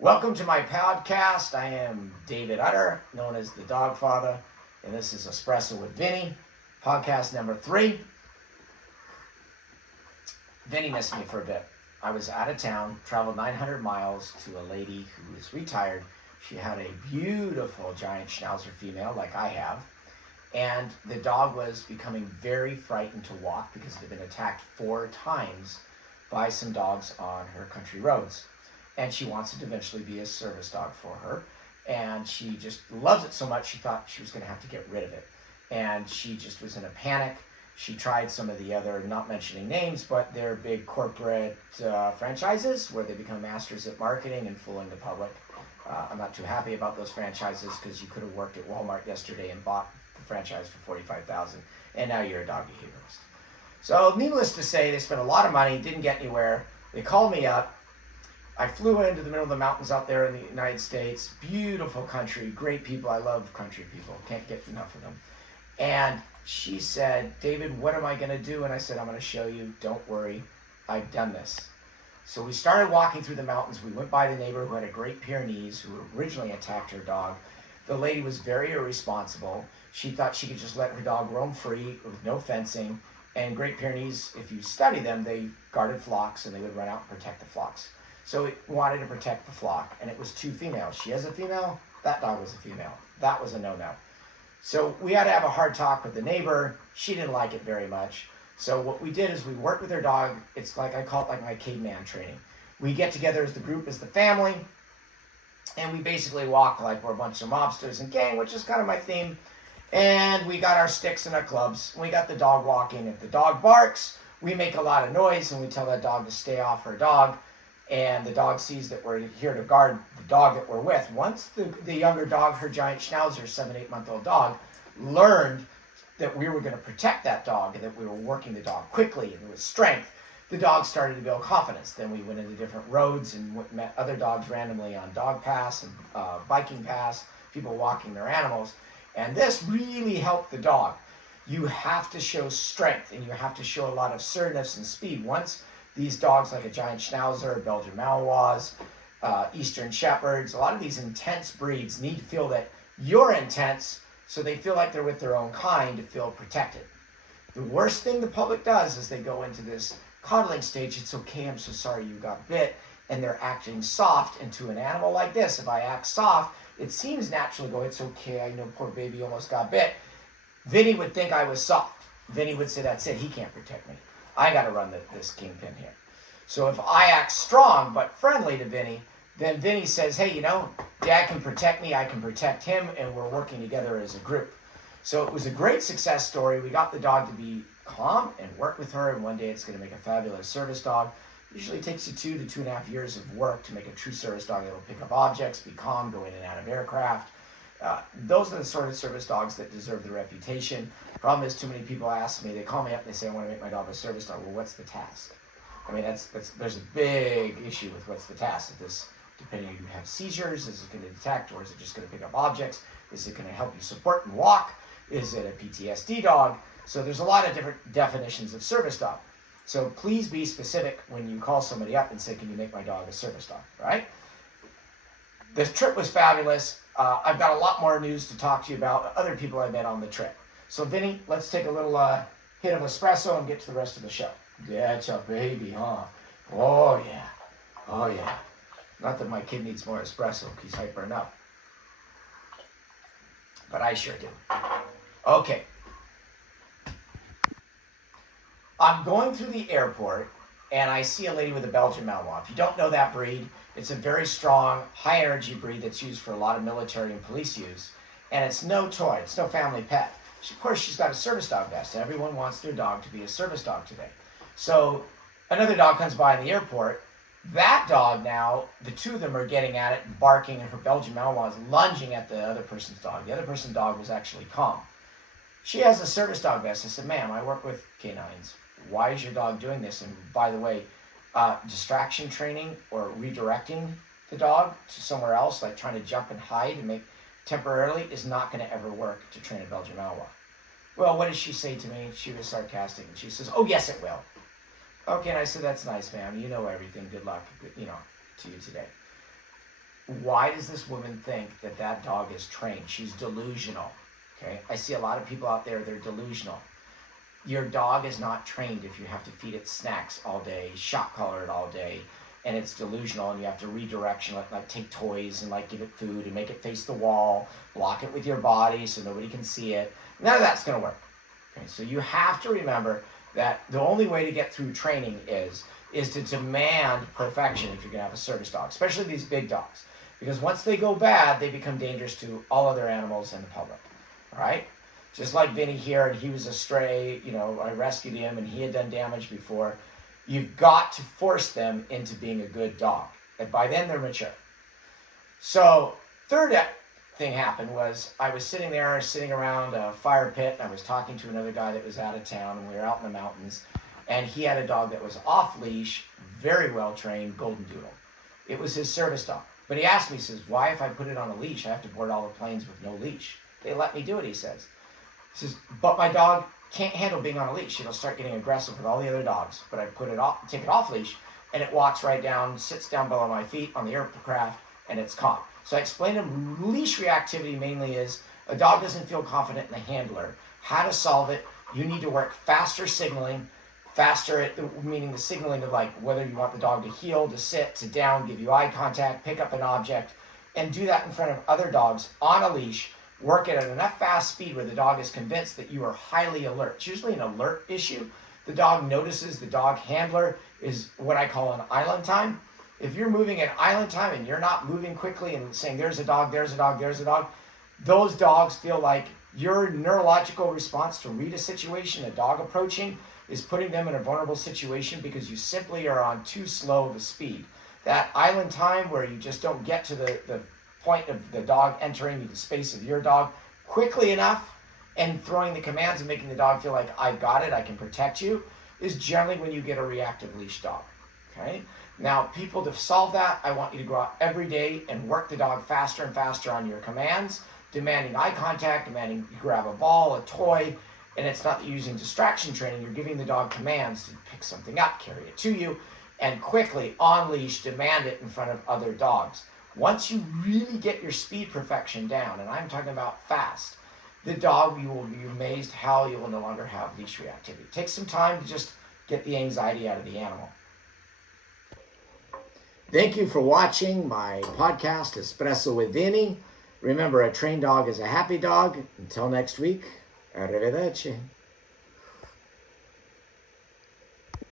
Welcome to my podcast. I am David Utter, known as the Dog Father, and this is Espresso with Vinny, podcast number 3. Vinny missed me for a bit. I was out of town, traveled 900 miles to a lady who is retired. She had a beautiful giant Schnauzer female like I have, and the dog was becoming very frightened to walk because it had been attacked 4 times by some dogs on her country roads. And she wants it to eventually be a service dog for her. And she just loves it so much, she thought she was going to have to get rid of it. And she just was in a panic. She tried some of the other, not mentioning names, but they're big corporate franchises where they become masters at marketing and fooling the public. I'm not too happy about those franchises because you could have worked at Walmart yesterday and bought the franchise for $45,000, and now you're a dog behaviorist. So needless to say, they spent a lot of money, didn't get anywhere. They called me up. I flew into the middle of the mountains out there in the United States. Beautiful country, great people. I love country people. Can't get enough of them. And she said, David, what am I going to do? And I said, I'm going to show you. Don't worry. I've done this. So we started walking through the mountains. We went by the neighbor who had a Great Pyrenees who originally attacked her dog. The lady was very irresponsible. She thought she could just let her dog roam free with no fencing. And Great Pyrenees, if you study them, they guarded flocks and they would run out and protect the flocks. So it wanted to protect the flock, and it was 2 females. She has a female, that dog was a female. That was a no-no. So we had to have a hard talk with the neighbor. She didn't like it very much. So what we did is we worked with her dog. It's like, I call it like my caveman training. We get together as the group, as the family, and we basically walk like we're a bunch of mobsters and gang, which is kind of my theme. And we got our sticks and our clubs. We got the dog walking. If the dog barks, we make a lot of noise, and we tell that dog to stay off her dog. And the dog sees that we're here to guard the dog that we're with. Once the younger dog, her giant Schnauzer, 7-8-month-old dog, learned that we were going to protect that dog and that we were working the dog quickly and with strength, the dog started to build confidence. Then we went into different roads and met other dogs randomly on dog paths and biking paths, people walking their animals. And this really helped the dog. You have to show strength and you have to show a lot of assertiveness and speed. Once these dogs like a giant Schnauzer, Belgian Malinois, Eastern Shepherds, a lot of these intense breeds need to feel that you're intense so they feel like they're with their own kind to feel protected. The worst thing the public does is they go into this coddling stage. It's okay, I'm so sorry you got bit, and they're acting soft. And to an animal like this, if I act soft, it seems natural to go, it's okay, I know poor baby almost got bit. Vinny would think I was soft. Vinny would say, that's it, he can't protect me. I got to run this kingpin here. So if I act strong but friendly to Vinny, then Vinny says, hey, you know, Dad can protect me, I can protect him, and we're working together as a group. So it was a great success story. We got the dog to be calm and work with her, and one day it's going to make a fabulous service dog. Usually it takes you 2 to 2.5 years of work to make a true service dog that will pick up objects, be calm, go in and out of aircraft. Those are the sort of service dogs that deserve the reputation. Problem is, too many people ask me, they call me up and they say, I want to make my dog a service dog. Well, what's the task? I mean, there's a big issue with what's the task. Depending on if you have seizures, is it going to detect, or is it just going to pick up objects? Is it going to help you support and walk? Is it a PTSD dog? So there's a lot of different definitions of service dog. So please be specific when you call somebody up and say, can you make my dog a service dog, right? This trip was fabulous. I've got a lot more news to talk to you about, other people I met on the trip. So Vinny, let's take a little hit of espresso and get to the rest of the show. That's a baby, huh? Oh yeah, oh yeah. Not that my kid needs more espresso, he's hyper enough. But I sure do. Okay. I'm going through the airport and I see a lady with a Belgian Malinois. If you don't know that breed, it's a very strong, high energy breed that's used for a lot of military and police use. And it's no toy, it's no family pet. Of course, she's got a service dog vest. Everyone wants their dog to be a service dog today. So another dog comes by in the airport. That dog now, the 2 of them are getting at it and barking, and her Belgian Malinois is lunging at the other person's dog. The other person's dog was actually calm. She has a service dog vest. I said, ma'am, I work with canines. Why is your dog doing this? And by the way, distraction training or redirecting the dog to somewhere else, like trying to jump and hide and make temporarily, is not going to ever work to train a Belgian Malinois. Well, what did she say to me? She was sarcastic, and she says, oh, yes, it will. Okay, and I said, that's nice, ma'am. You know everything. Good luck, to you today. why does this woman think that that dog is trained? She's delusional. Okay, I see a lot of people out there, they're delusional. Your dog is not trained if you have to feed it snacks all day, shot collar it all day, and it's delusional, and you have to redirection it, like take toys and like give it food and make it face the wall, block it with your body so nobody can see it. None of that's going to work. Okay, so you have to remember that the only way to get through training is to demand perfection if you're going to have a service dog, especially these big dogs, because once they go bad, they become dangerous to all other animals and the public. All right? Just like Vinny here, and he was a stray, I rescued him and he had done damage before. You've got to force them into being a good dog. And by then they're mature. So third thing happened was I was sitting around a fire pit, and I was talking to another guy that was out of town, and we were out in the mountains, and he had a dog that was off leash, very well trained, golden doodle. It was his service dog. But he asked me, he says, why if I put it on a leash, I have to board all the planes with no leash? They let me do it, he says. He says, but my dog can't handle being on a leash. It'll start getting aggressive with all the other dogs. But I take it off leash, and it walks right down, sits down below my feet on the aircraft, and it's calm. So I explained to him leash reactivity mainly is a dog doesn't feel confident in the handler. How to solve it, you need to work faster signaling, meaning the signaling of like whether you want the dog to heel, to sit, to down, give you eye contact, pick up an object, and do that in front of other dogs on a leash. Work it at enough fast speed where the dog is convinced that you are highly alert. It's usually an alert issue. The dog notices the dog handler is what I call an island time. If you're moving at island time and you're not moving quickly and saying there's a dog, there's a dog, there's a dog, those dogs feel like your neurological response to read a situation, a dog approaching, is putting them in a vulnerable situation because you simply are on too slow of a speed. That island time where you just don't get to the point of the dog entering the space of your dog quickly enough and throwing the commands and making the dog feel like I got it, I can protect you, is generally when you get a reactive leash dog. Okay? Now, people, to solve that, I want you to go out every day and work the dog faster and faster on your commands, demanding eye contact, demanding you grab a ball, a toy, and it's not that you're using distraction training, you're giving the dog commands to pick something up, carry it to you, and quickly, on leash, demand it in front of other dogs. Once you really get your speed perfection down, and I'm talking about fast, the dog, you will be amazed how you will no longer have leash reactivity. It takes some time to just get the anxiety out of the animal. Thank you for watching my podcast, Espresso with Vinny. Remember, a trained dog is a happy dog. Until next week, arrivederci.